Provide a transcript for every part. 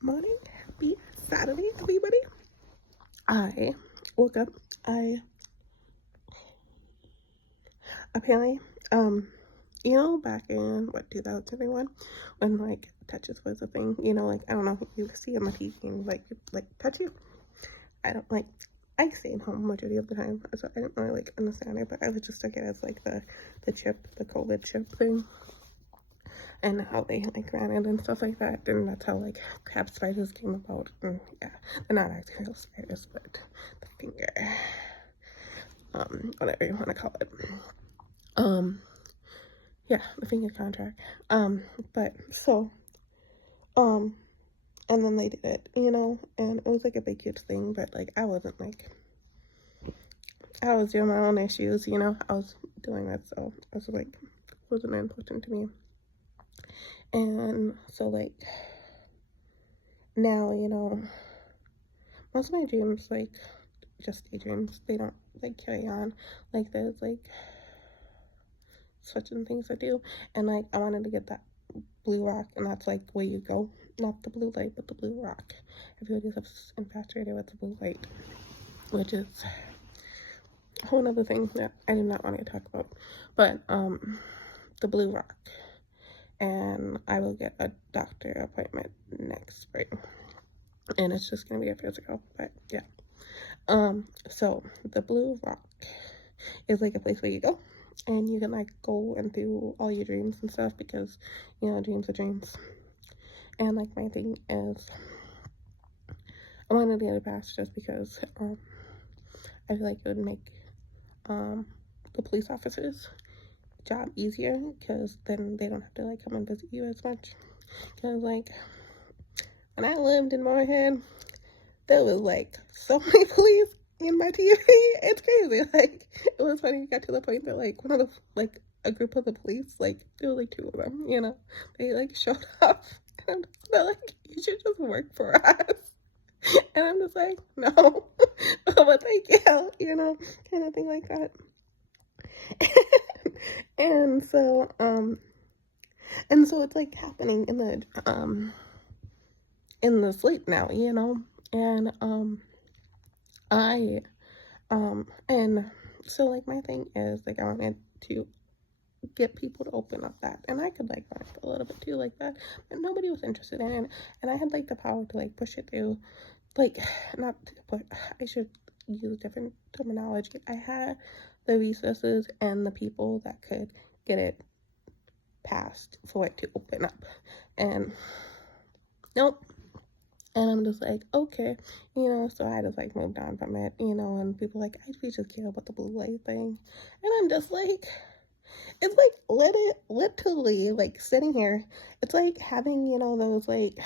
Morning. Happy Saturday, everybody. I woke up. I apparently, back in 2021, when like touches was a thing. Like I don't know if you see on the TV and like touch you. I don't like. I stay at home majority of the time, so I didn't really like understand it. But I was just took it as like the chip, the COVID chip thing, and how they like ran it and stuff like that. And that's how like crab spiders came about. And yeah, they're not actually real spiders, but the finger, whatever you want to call it. Yeah, the finger contract. But so, um, and then they did it, and it was like a big huge thing. But like I wasn't like, I was doing my own issues, I was doing that, so it was like wasn't important to me. And so like now, most of my dreams, like, just daydreams. They don't, like, carry on. Like, there's, like, switching things I do. And, like, I wanted to get that blue rock, and that's, like, where you go. Not the blue light, but the blue rock. Everybody's infatuated with the blue light, which is a whole other thing that I do not want to talk about. But, the blue rock. And I will get a doctor appointment next spring. And it's just going to be a physical, but, yeah. So the Blue Rock is like a place where you go and you can like go and do all your dreams and stuff, because dreams are dreams. And like my thing is, I wanted to get it passed just because I feel like it would make the police officers job easier, because then they don't have to like come and visit you as much. Because like when I lived in Moorhead, there was like so many police in my TV. It's crazy. Like, it was funny. It got to the point that like one of the like a group of the police, like there were like two of them, they like showed up and they're like, you should just work for us. And I'm just like, no, but thank you, kind of thing like that. And so it's like happening in the sleep now, and I and so like my thing is like I wanted to get people to open up that, and I could like run a little bit too like that, but nobody was interested in it, and I had like the power to like push it through, like not to put, I should use different terminology. I had the resources and the people that could get it passed for it to open up, and nope. And I'm just like, okay, so I just like moved on from it, and people like, we just care about the blue light thing. And I'm just like, it's like literally like sitting here. It's like having, those like,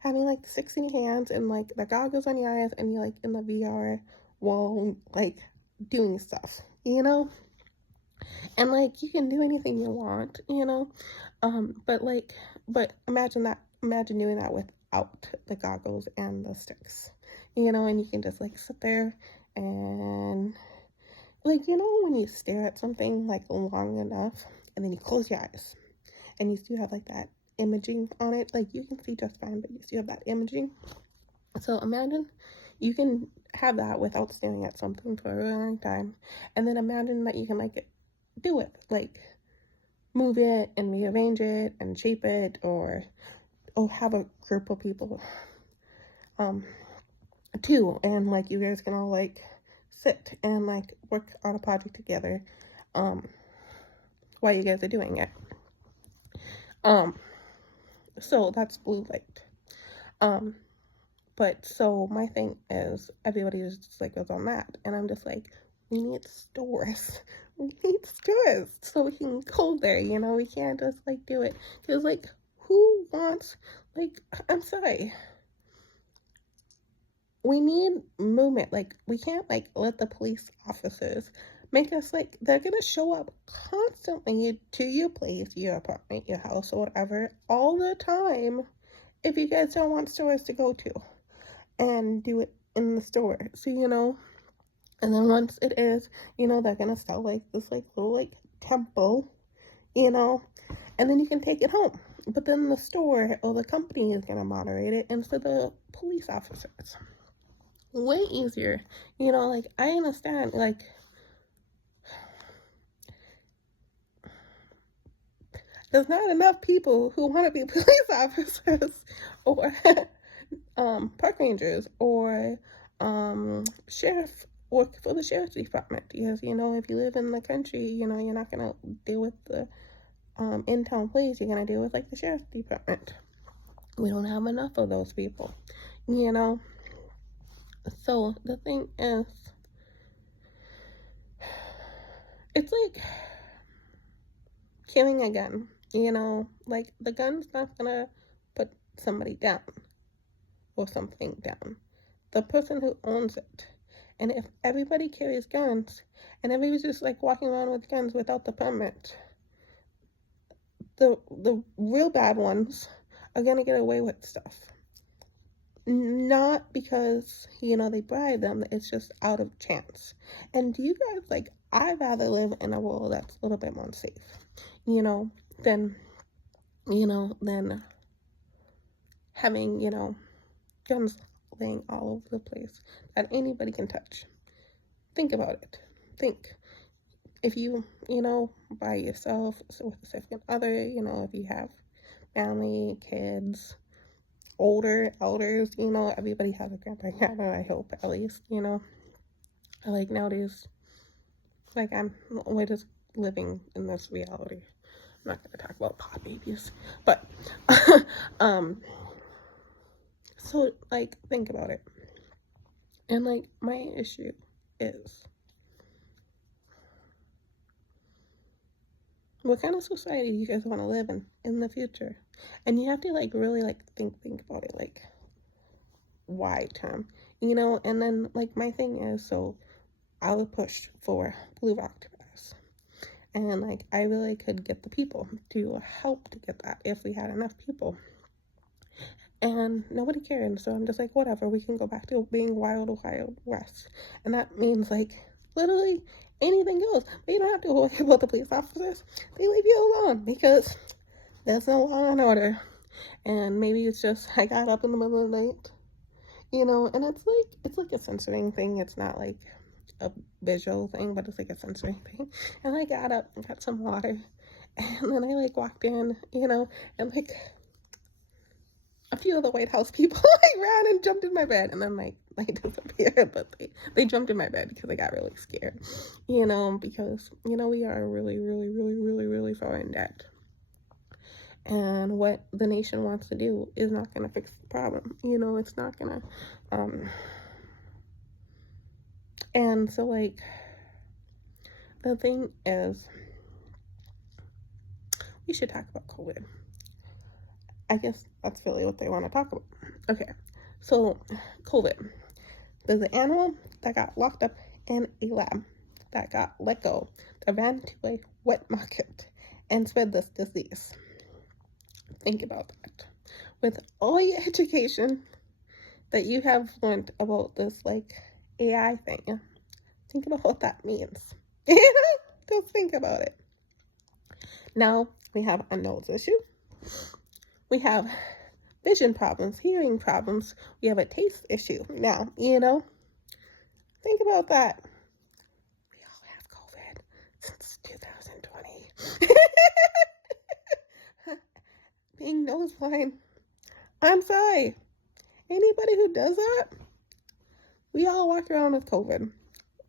having like 16 hands and like the goggles on your eyes, and you're like in the VR while like doing stuff, and like you can do anything you want, but imagine doing that without the goggles and the sticks, and you can just like sit there and like, when you stare at something like long enough and then you close your eyes and you still have like that imaging on it, like you can see just fine, but you still have that imaging. So imagine you can have that without staring at something for a really long time, and then imagine that you can like do it, like move it and rearrange it and shape it, or have a group of people too, and like you guys can all like sit and like work on a project together while you guys are doing it. So that's blue light. But so my thing is, everybody just like goes on that, and I'm just like, we need stores. We need stores so we can go there, we can't just like do it, because like who wants, like, I'm sorry, we need movement. Like, we can't like let the police officers make us like, they're gonna show up constantly to your place, your apartment, your house, or whatever, all the time, if you guys don't want stores to go to and do it in the store. So and then once it is, they're gonna sell like this like little like temple, and then you can take it home, but then the store or the company is going to moderate it instead of the police officers. Way easier. You know, like, I understand, like, there's not enough people who want to be police officers or park rangers or sheriff, work for the sheriff's department, because, you know, if you live in the country, you know, you're not going to deal with the in-town police. You're going to deal with, like, the sheriff's department. We don't have enough of those people, you know. So the thing is, it's like carrying a gun, you know, like, the gun's not gonna put somebody down or something down. The person who owns it. And if everybody carries guns and everybody's just like walking around with guns without the permit, the real bad ones are gonna get away with stuff. Not because, you know, they bribe them, it's just out of chance. And do you guys, like, I'd rather live in a world that's a little bit more safe, you know, than having, you know, guns laying all over the place that anybody can touch. Think about it. Think. If you, you know, by yourself, so with a significant other, you know, if you have family, kids, older, elders, you know, everybody has a grandparent, I hope, at least, you know. Like, nowadays, like, we're just living in this reality. I'm not gonna talk about pod babies, but, so, like, think about it. And, like, my issue is, what kind of society do you guys want to live in the future? And you have to, like, really, like, think about it, like, wide term, you know. And then, like, my thing is, so I would push for Blue Rock to pass, and, like, I really could get the people to help to get that if we had enough people. And nobody cared, so I'm just like, whatever, we can go back to being wild west. And that means, like, literally anything goes. But you don't have to worry about the police officers. They leave you alone because there's no law and order. And maybe it's just, I got up in the middle of the night, you know. And it's like a censoring thing. It's not like a visual thing, but it's like a sensory thing. And I got up and got some water, and then I, like, walked in, you know, and, like, a few of the White House people, like, ran and jumped in my bed, and then, like, disappeared. But they jumped in my bed because they got really scared, you know, because, you know, we are really, really, really, really, really far in debt. And what the nation wants to do is not going to fix the problem, you know. It's not going to, and so, like, the thing is, we should talk about COVID. I guess that's really what they want to talk about. Okay, so COVID. There's an animal that got locked up in a lab that got let go, that ran to a wet market and spread this disease. Think about that. With all your education that you have learned about this, like, AI thing, think about what that means. Just think about it. Now we have a nose issue. We have vision problems, hearing problems. We have a taste issue now, you know. Think about that. We all have COVID since 2020. Being nose blind. I'm sorry. Anybody who does that, we all walk around with COVID.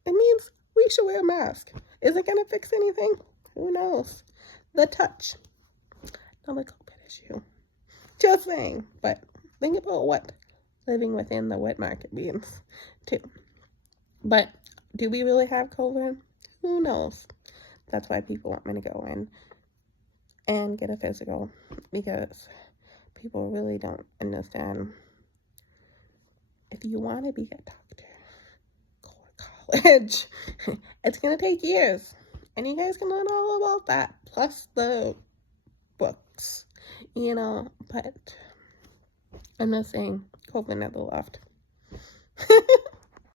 It means we should wear a mask. Is it going to fix anything? Who knows? The touch. Another COVID issue. Just saying. But think about what living within the wet market means, too. But do we really have COVID? Who knows? That's why people want me to go in and get a physical, because people really don't understand. If you want to be a doctor, go to college. It's going to take years. And you guys can learn all about that, plus the books, you know. But I'm not saying COVID never left.